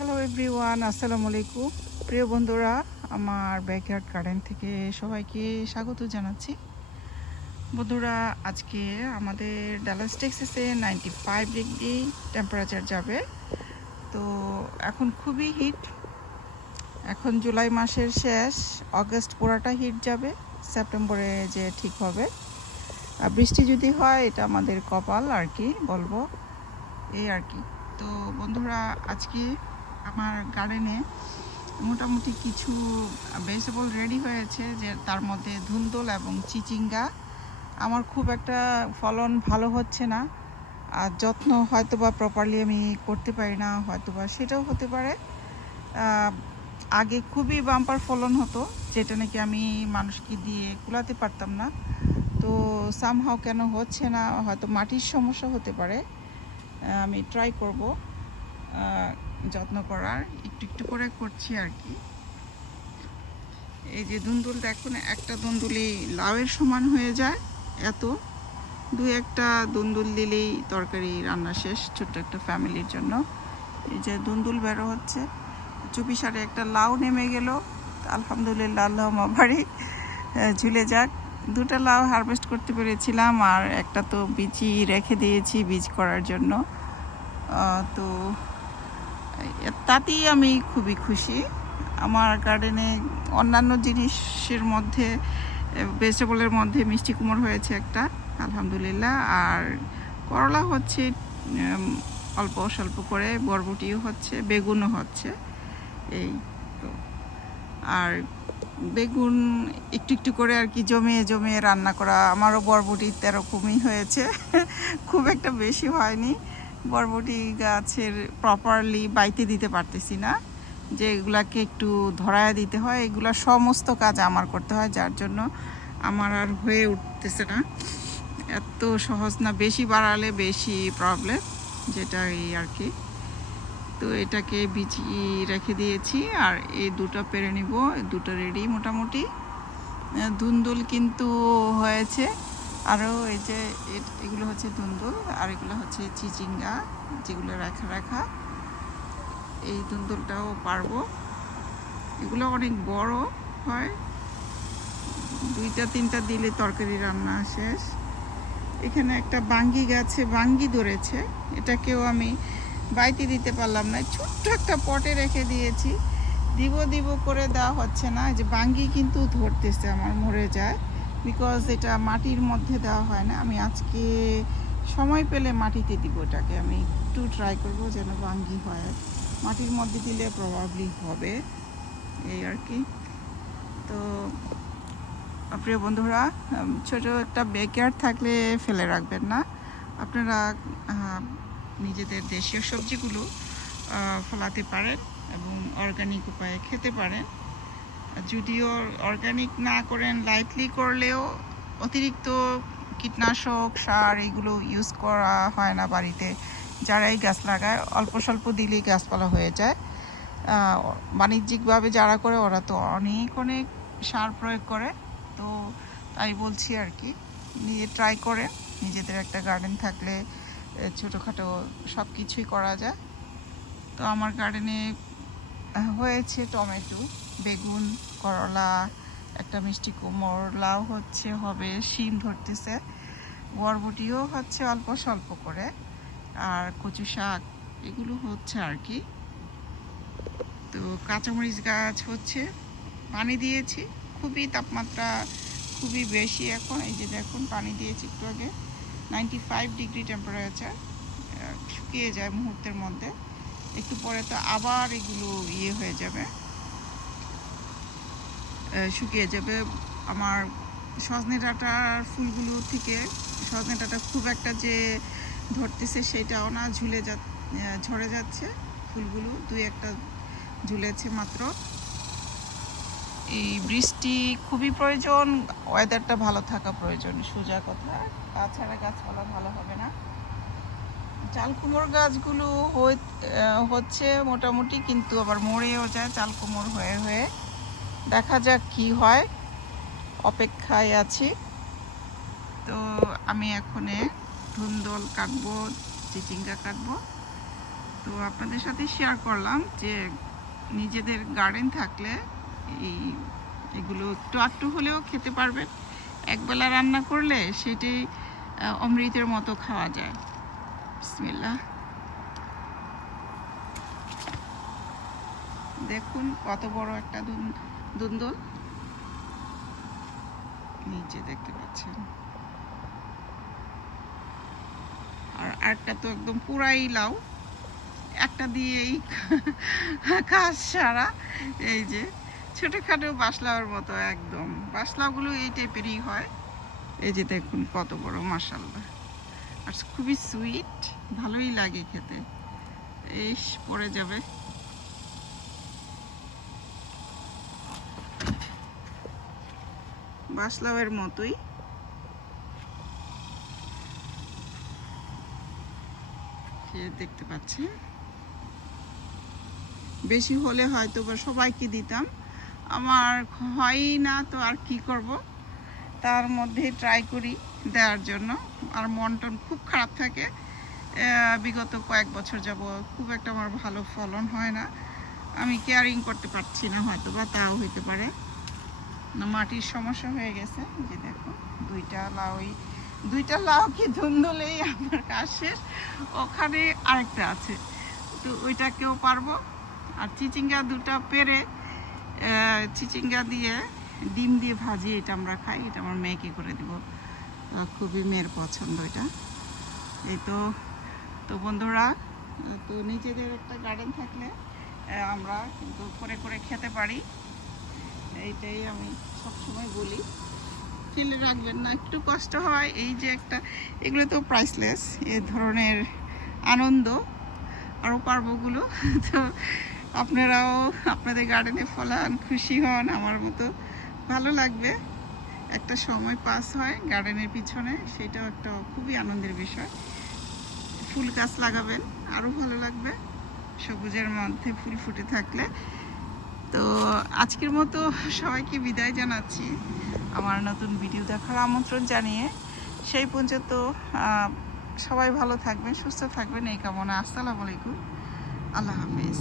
Hello everyone আসসালামু আলাইকুম প্রিয় বন্ধুরা, আমার ব্যাকয়ার্ড গার্ডেন থেকে সবাইকে স্বাগত জানাচ্ছি। বন্ধুরা, আজকে আমাদের ডালাস টেক্সাসে নাইনটি ফাইভ ডিগ্রি টেম্পারেচার যাবে। তো এখন খুবই হিট এখন জুলাই মাসের শেষ। অগস্ট পুরাটা হিট যাবে। সেপ্টেম্বরে যে ঠিক হবে। আর বৃষ্টি যদি হয়, এটা আমাদের কপাল আর কি বলব। এই আর কি। তো বন্ধুরা, আজকে আমার গার্ডেনে মোটামুটি কিছু ভেজিটেবল রেডি হয়েছে, যে তার মধ্যে ধুন্দল এবং চিচিঙ্গা। আমার খুব একটা ফলন ভালো হচ্ছে না। আর যত্ন হয়তো বা প্রপারলি আমি করতে পারি না হয়তো বা সেটাও হতে পারে। আগে খুবই বাম্পার ফলন হতো, যেটা নাকি আমি মানুষকে দিয়ে কুলাতে পারতাম না। তো সামহাও কেন হচ্ছে না, হয়তো মাটির সমস্যা হতে পারে। আমি ট্রাই করব। যত্ন করার, একটু একটু করে করছি আর কি। এই যে দুন্দুল দেখুন, একটা দুন্দুলি লাউয়ের সমান হয়ে যায় এত। দু একটা দুন্দুল দিলেই তরকারি রান্না শেষ, ছোট্ট একটা ফ্যামিলির জন্য। এই যে দুন্দুল বেরো হচ্ছে। চুপি সারে একটা লাউ নেমে গেল। আলহামদুলিল্লাহ, আল্লাহ বাড়ি ঝুলে যাক। দুটো লাউ হারভেস্ট করতে পেরেছিলাম আর একটা তো বীজই রেখে দিয়েছি বীজ করার জন্য। তো তাতেই আমি খুবই খুশি। আমার গার্ডেনে অন্যান্য জিনিসের মধ্যে ভেজিটেবলের মধ্যে মিষ্টি কুমড় হয়েছে একটা, আলহামদুলিল্লাহ। আর করলা হচ্ছে অল্প স্বল্প করে, বরবটিও হচ্ছে, বেগুনও হচ্ছে, এই তো। আর বেগুন একটু একটু করে আর কি জমিয়ে জমিয়ে রান্না করা, আমারও বরবটি তেরকমই হয়েছে, খুব একটা বেশি হয়নি। বরবটি গাছের প্রপারলি বাইতে দিতে পারতেছি না। যে এগুলাকে একটু ধরায় দিতে হয়, এগুলা সমস্ত কাজ আমার করতে হয়, যার জন্য আমার আর হয়ে উঠতেছে না। এত সহজ না, বেশি বাড়ালে বেশি প্রবলেম যেটা এই আর কি। তো এটাকে বিচি রেখে দিয়েছি, আর এই দুটো পেরে নিব, দুটো রেডি মোটামুটি। ধুন্দুল কিন্তু হয়েছে। আরও এই যে এগুলো হচ্ছে দুন্দুল আর এগুলো হচ্ছে চিচিঙ্গা, যেগুলো রাখা রাখা। এই ধুন্দুলটাও পারব। এগুলো অনেক বড় হয়। দুইটা, তিনটা দিলে তরকারি রান্না শেষ। এখানে একটা বাঙ্গি গাছে বাঙ্গি ধরেছে। এটাকেও আমি বাইতে দিতে পারলাম না। ছোট্ট একটা পটে রেখে দিয়েছি। দিব দিব করে দেওয়া হচ্ছে না। যে বাঙ্গি কিন্তু ধরতেছে, আমার মরে যায়। বিকজ এটা মাটির মধ্যে দেওয়া হয় না। আমি আজকে সময় পেলে মাটিতে দিব এটাকে। আমি একটু ট্রাই করব যেন বাঙ্গি হয়। মাটির মধ্যে দিলে প্রবাবলি হবে। এই আর কি। তো, প্রিয় বন্ধুরা ছোট একটা বেকেয়ার থাকলে ফেলে রাখবেন না। আপনারা নিজেদের দেশীয় সবজিগুলো ফলাতে পারেন এবং অর্গানিক উপায়ে খেতে পারেন। যদিও অর্গানিক না করেন লাইটলি করলেও অতিরিক্ত কীটনাশক, সার এগুলো ইউজ করা হয় না বাড়িতে। যারাই গাছ লাগায়, অল্প স্বল্প দিলেই গাছপালা হয়ে যায়। বাণিজ্যিকভাবে যারা করে, ওরা তো অনেক অনেক সার প্রয়োগ করে। তো তাই বলছি আর কি, নিজে ট্রাই করে নিজেদের একটা গার্ডেন থাকলে ছোটোখাটো সব কিছুই করা যায়। তো আমার গার্ডেনে হয়েছে টমেটো। বেগুন, করলা, একটা মিষ্টি কুমড়, লাউ হচ্ছে, হবে শিম ধরতেছে। বরবটিও হচ্ছে অল্প স্বল্প করে। আর কচু শাক, এগুলো হচ্ছে আর কি। তো কাঁচামরিচ গাছ হচ্ছে, পানি দিয়েছি। খুবই তাপমাত্রা খুবই বেশি এখন। এই যে দেখুন, পানি দিয়েছি একটু আগে। নাইনটি ফাইভ ডিগ্রি টেম্পারেচার শুকিয়ে যায় মুহূর্তের মধ্যে। একটু পরে তো আবার এগুলো ইয়ে হয়ে যাবে। শুকিয়ে যাবে। আমার সজনে ডাঁটার ফুলগুলো থেকে সজনে ডাঁটা খুব একটা যে ধরতেছে সেটাও না, ঝুলে যা ঝরে যাচ্ছে ফুলগুলো। দুই একটা ঝুলেছে মাত্র। এই বৃষ্টি খুবই প্রয়োজন ওয়েদারটা ভালো থাকা প্রয়োজন, সোজা কথা। তাছাড়া গাছপালা ভালো হবে না। চাল কুমড়ো গাছগুলো হচ্ছে মোটামুটি, কিন্তু আবার মরেও যায় চাল কুমড়ো হয়ে হয়ে। দেখা যাক কি হয়। অপেক্ষায় আছি। তো আমি এখনে ধুন্দল কাটবো, চিচিঙ্গা কাটবো। তো আপনাদের সাথে শেয়ার করলাম যে নিজেদের গার্ডেন থাকলে এই এগুলো একটু আটটু হলেও খেতে পারবেন। একবেলা রান্না করলে সেটি অমৃতের মতো খাওয়া যায়। বিসমিল্লাহ। দেখুন কত বড় একটা দুন- দুন্দুল। নিচে দেখতে পাচ্ছেন। আর আরেকটা তো একদম পুরাই লাউ। একটা দিয়েই কাজ সারা। এই যে ছোটোখাটো বাসলাওয়ার মতো একদম। বাসলাগুলো এই টাইপেরই হয়। এই যে দেখুন কত বড় মাসাল্লাহ আর খুবই সুইট, ভালোই লাগে খেতে। এই পড়ে যাবে। বাসলাওয়ের মতোই। দেখতে পাচ্ছি বেশি হলে হয়তো বা সবাইকে দিতাম। আমার হয়ই না তো আর কি করব? তার মধ্যে ট্রাই করি দেওয়ার জন্য। আর মন টন খুব খারাপ থাকে। বিগত কয়েক বছর যাব খুব একটা আমার ভালো ফলন হয় না। আমি কেয়ারিং করতে পারছি না হয়তো বা তাও হইতে পারে। মাটির সমস্যা হয়ে গেছে। যে দেখো, দুইটা লাউই দুইটা লাউ কি ধুন্দলেই আমার কাজ শেষ। ওখানে আরেকটা আছে। তো ওইটাকেও পারব। আর চিচিঙ্গা দুটো পেরে চিচিঙ্গা দিয়ে ডিম দিয়ে ভাজি এটা আমরা খাই। এটা আমার মেয়েকে করে দিব। খুবই মেয়ের পছন্দ এটা। এই তো তো বন্ধুরা, তো নিজেদের একটা গার্ডেন থাকলে আমরা কিন্তু করে করে খেতে পারি। এইটাই আমি সবসময় বলি। ফেলে রাখবেন না, একটু কষ্ট হয়। এই যে একটা, এগুলো তো প্রাইসলেস এ ধরনের আনন্দ আরও পার্বগুলো। তো আপনারাও আপনাদের গার্ডেনে ফলান, খুশি হন, আমার মতো ভালো লাগবে। একটা সময় পাস হয় গার্ডেনের পিছনে, সেটাও একটা খুবই আনন্দের বিষয়। ফুল গাছ লাগাবেন আরও ভালো লাগবে। সবুজের মধ্যে ফুল ফুটে থাকলে। আজকের মতো সবাইকে বিদায় জানাচ্ছি আমার নতুন ভিডিও দেখার আমন্ত্রণ জানিয়ে। সেই পর্যন্ত সবাই ভালো থাকবেন, সুস্থ থাকবেন, এই কামনা। আসসালামু আলাইকুম। আল্লাহ হাফিজ।